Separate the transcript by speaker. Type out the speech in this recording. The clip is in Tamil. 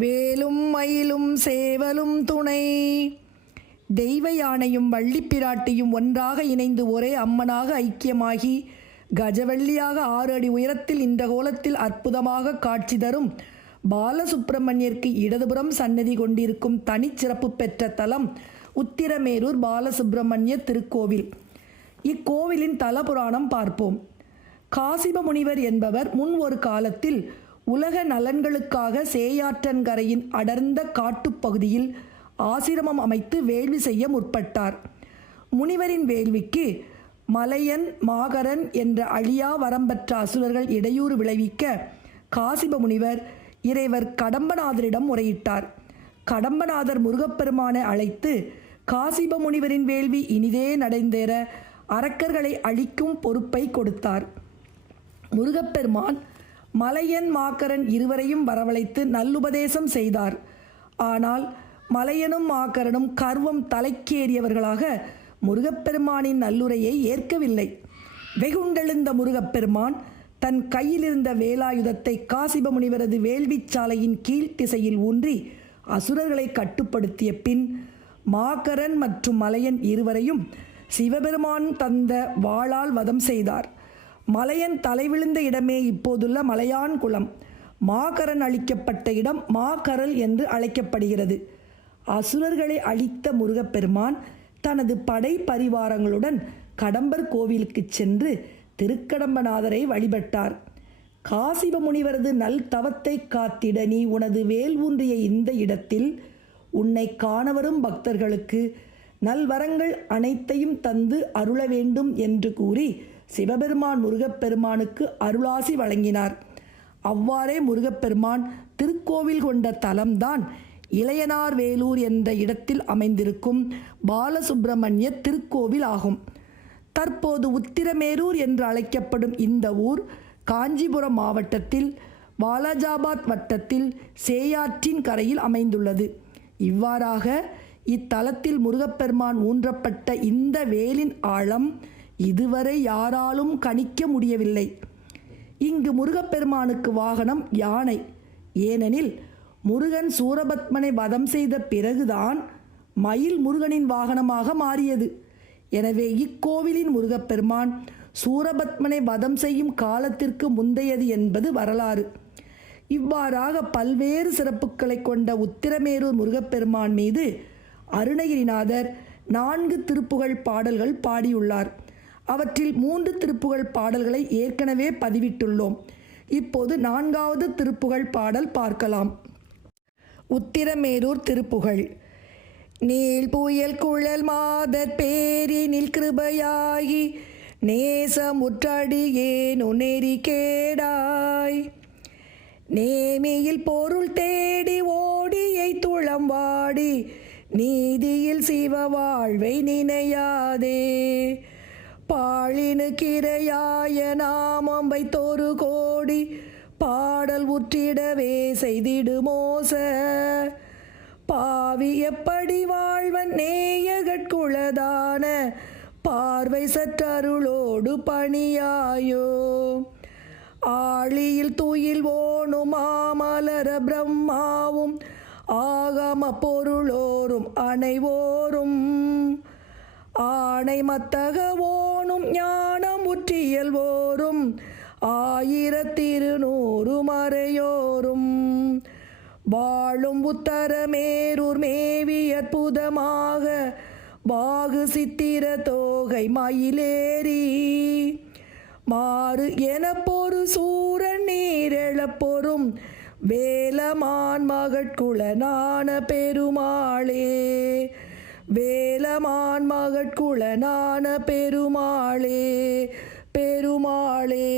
Speaker 1: வேலும் மயிலும் சேவலும் துணை. தெய்வ யானையும் வள்ளிப்பிராட்டியும் ஒன்றாக இணைந்து ஒரே அம்மனாக ஐக்கியமாகி கஜவள்ளியாக ஆறு அடி உயரத்தில் இந்த கோலத்தில் அற்புதமாக காட்சி தரும் பாலசுப்பிரமணியருக்கு இடதுபுறம் சன்னதி கொண்டிருக்கும் தனிச்சிறப்பு பெற்ற தலம் உத்திரமேரூர் பாலசுப்பிரமணிய திருக்கோவில். இக்கோவிலின் தலபுராணம் பார்ப்போம். காசிப முனிவர் என்பவர் முன் ஒரு காலத்தில் உலக நலன்களுக்காக சேயாற்றன்கரையின் அடர்ந்த காட்டுப்பகுதியில் ஆசிரமம் அமைத்து வேள்வி செய்ய முற்பட்டார். முனிவரின் வேள்விக்கு மலையன் மாகரன் என்ற அழியா வரம்பற்ற அசுரர்கள் இடையூறு விளைவிக்க காசிப முனிவர் இறைவர் கடம்பநாதரிடம் முறையிட்டார். கடம்பநாதர் முருகப்பெருமானை அழைத்து காசிப முனிவரின் வேள்வி இனிதே நடைந்தேற அரக்கர்களை அழிக்கும் பொறுப்பை கொடுத்தார். முருகப்பெருமான் மலையன் மாக்கரன் இருவரையும் வரவழைத்து நல்லுபதேசம் செய்தார். ஆனால் மலையனும் மாக்கரனும் கர்வம் தலைக்கேறியவர்களாக முருகப்பெருமானின் நல்லுரையை ஏற்கவில்லை. வெகுண்டெழுந்த முருகப்பெருமான் தன் கையிலிருந்த வேலாயுதத்தை காசிப முனிவரது வேள்விச்சாலையின் கீழ் திசையில் ஊன்றி அசுரர்களை கட்டுப்படுத்திய பின் மாக்கரன் மற்றும் மலையன் இருவரையும் சிவபெருமான் தந்த வாளால் வதம் செய்தார். மலையன் தலைவிழுந்த இடமே இப்போதுள்ள மலையான் குளம். மாகரன் அழிக்கப்பட்ட இடம் மாகரல் என்று அழைக்கப்படுகிறது. அசுரர்களை அழித்த முருகப்பெருமான் தனது படை பரிவாரங்களுடன் கடம்பர் கோவிலுக்கு சென்று திருக்கடம்பநாதரை வழிபட்டார். காசிப முனிவரது நல் தவத்தை காத்திட நீ உனது வேல் ஊன்றிய இந்த இடத்தில் உன்னை காணவரும் பக்தர்களுக்கு நல்வரங்கள் அனைத்தையும் தந்து அருள வேண்டும் என்று கூறி சிவபெருமான் முருகப்பெருமானுக்கு அருளாசி வழங்கினார். அவ்வாறே முருகப்பெருமான் திருக்கோவில் கொண்ட தலம்தான் இளையனார் வேலூர் என்ற இடத்தில் அமைந்திருக்கும் பாலசுப்பிரமணிய திருக்கோவில் ஆகும். தற்போது உத்திரமேரூர் என்று அழைக்கப்படும் இந்த ஊர் காஞ்சிபுரம் மாவட்டத்தில் வாலாஜாபாத் வட்டத்தில் சேயாற்றின் கரையில் அமைந்துள்ளது. இவ்வாறாக இத்தலத்தில் முருகப்பெருமான் ஊன்றப்பட்ட இந்த வேலின் ஆழம் இதுவரை யாராலும் கணிக்க முடியவில்லை. இங்கு முருகப்பெருமானுக்கு வாகனம் யானை. ஏனெனில் முருகன் சூரபத்மனை வதம் செய்த பிறகுதான் மயில் முருகனின் வாகனமாக மாறியது. எனவே இக்கோவிலின் முருகப்பெருமான் சூரபத்மனை வதம் செய்யும் காலத்திற்கு முந்தையது என்பது வரலாறு. இவ்வாறாக பல்வேறு சிறப்புகளை கொண்ட உத்திரமேரூர் முருகப்பெருமான் மீது அருணகிரிநாதர் நான்கு திருப்புகழ் பாடல்கள் பாடியுள்ளார். அவற்றில் மூன்று திருப்புகழ் பாடல்களை ஏற்கனவே பதிவிட்டுள்ளோம். இப்போது நான்காவது திருப்புகழ் பாடல் பார்க்கலாம். உத்திரமேரூர் திருப்புகழ் நீள் புயல் குழல் மாதர் பேரினில் கிருபையாகி நேசமுற்றடியேனு நெறி கேடாய். நேமியில் பொருள் தேடி ஓடியை துளம் வாடி நீதியில் சிவ வாழ்வை நினையாதே. பாழினு கிரையாய நாமம் வைத்தோரு கோடி பாடல் உற்றிடவே செய்திடு மோச பாவி எப்படி வாழ்வன் நேயகட்குளதான பார்வை சற்றருளோடு பணியாயோ? ஆழியில் தூயில் ஓணும் ஆமலர பிரம்மாவும் ஆகம பொருளோரும் அனைவோரும் ஆணை மத்தகவோனும் ஞானம் உற்றியல்வோரும் ஆயிரத்திருநூறு மறையோரும். வாழும் உத்தரமேரூர் மேவி அற்புதமாக பாகு சித்திர தோகை மயிலேறி. மாறு என பொறு சூரன் நீரெழப்பொரும் வேலமான் மகட்குளனான பெருமாளே. வேலமான் மகட்குளனான பெருமாளே பெருமாளே.